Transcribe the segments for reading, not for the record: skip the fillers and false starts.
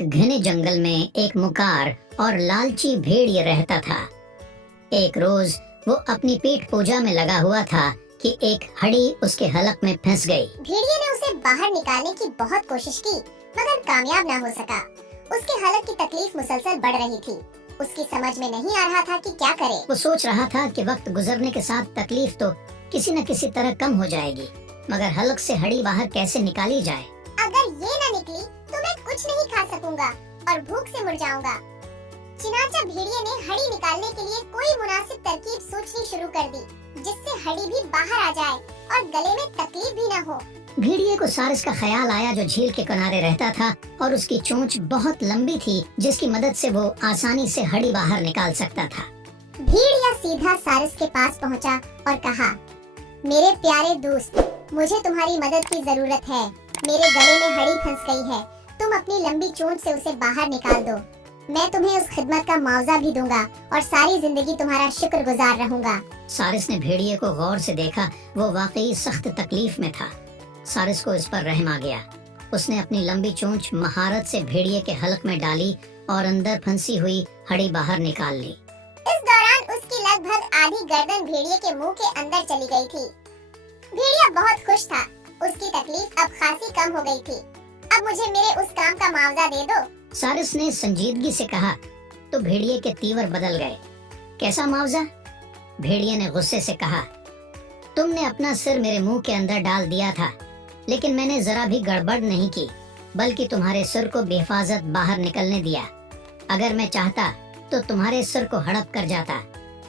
एक घने जंगल में एक मुकार और लालची भेड़िया रहता था। एक रोज वो अपनी पीठ पूजा में लगा हुआ था कि एक हड्डी उसके हलक में फंस गई। भेड़िए ने उसे बाहर निकालने की बहुत कोशिश की मगर कामयाब न हो सका। उसके हलक की तकलीफ मुसलसल बढ़ रही थी। उसकी समझ में नहीं आ रहा था कि क्या करे। वो सोच रहा था कि वक्त गुजरने के साथ तकलीफ तो किसी न किसी तरह कम हो जाएगी, मगर हलक से हड्डी बाहर कैसे निकाली जाए। अगर ये न निकली तो मैं कुछ नहीं खा सकूंगा और भूख से मर जाऊंगा। चिनाचा भेड़िए ने हड्डी निकालने के लिए कोई मुनासिब तरकीब सोचनी शुरू कर दी, जिससे हड्डी भी बाहर आ जाए और गले में तकलीफ भी न हो। भेड़िए को सारिस का ख्याल आया जो झील के किनारे रहता था और उसकी चोंच बहुत लंबी थी, जिसकी मदद से वो आसानी से हड्डी बाहर निकाल सकता था। भेड़िया सीधा सारिस के पास पहुंचा और कहा, मेरे प्यारे दोस्त, मुझे तुम्हारी मदद की जरूरत है। मेरे गले में हड्डी फंस गई है। तुम अपनी लंबी चोंच से उसे बाहर निकाल दो। मैं तुम्हें उस खिदमत का मुआवजा भी दूंगा और सारी जिंदगी तुम्हारा शुक्रगुजार रहूंगा। सारिस ने भेड़िए को गौर से देखा। वो वाकई सख्त तकलीफ में था। सारिस को इस पर रहम आ गया। उसने अपनी लंबी चोंच महारत से भेड़िए के हलक में डाली और अंदर फंसी हुई हड्डी बाहर निकाल ली। इस दौरान उसकी लगभग आधी गर्दन भेड़िए के मुंह के अंदर चली गई थी। भेड़िया बहुत खुश था। उसकी तकलीफ अब खासी कम हो गई थी। अब मुझे मेरे उस काम का मुआवजा दे दो। सारिस ने संजीदगी से कहा तो भेड़िए के तीवर बदल गए। कैसा मुआवजा? भेड़िए ने गुस्से से कहा, तुमने अपना सिर मेरे मुंह के अंदर डाल दिया था, लेकिन मैंने जरा भी गड़बड़ नहीं की, बल्कि तुम्हारे सिर को बेहिफाजत बाहर निकलने दिया। अगर मैं चाहता तो तुम्हारे सिर को हड़प कर जाता।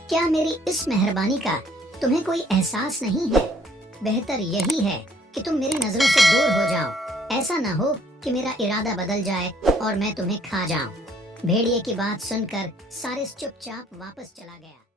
क्या मेरी इस मेहरबानी का तुम्हें कोई एहसास नहीं है? बेहतर यही है कि तुम मेरी नजरों से दूर हो जाओ। ऐसा न हो कि मेरा इरादा बदल जाए और मैं तुम्हें खा जाऊं। भेड़िए की बात सुनकर सारिस चुपचाप वापस चला गया।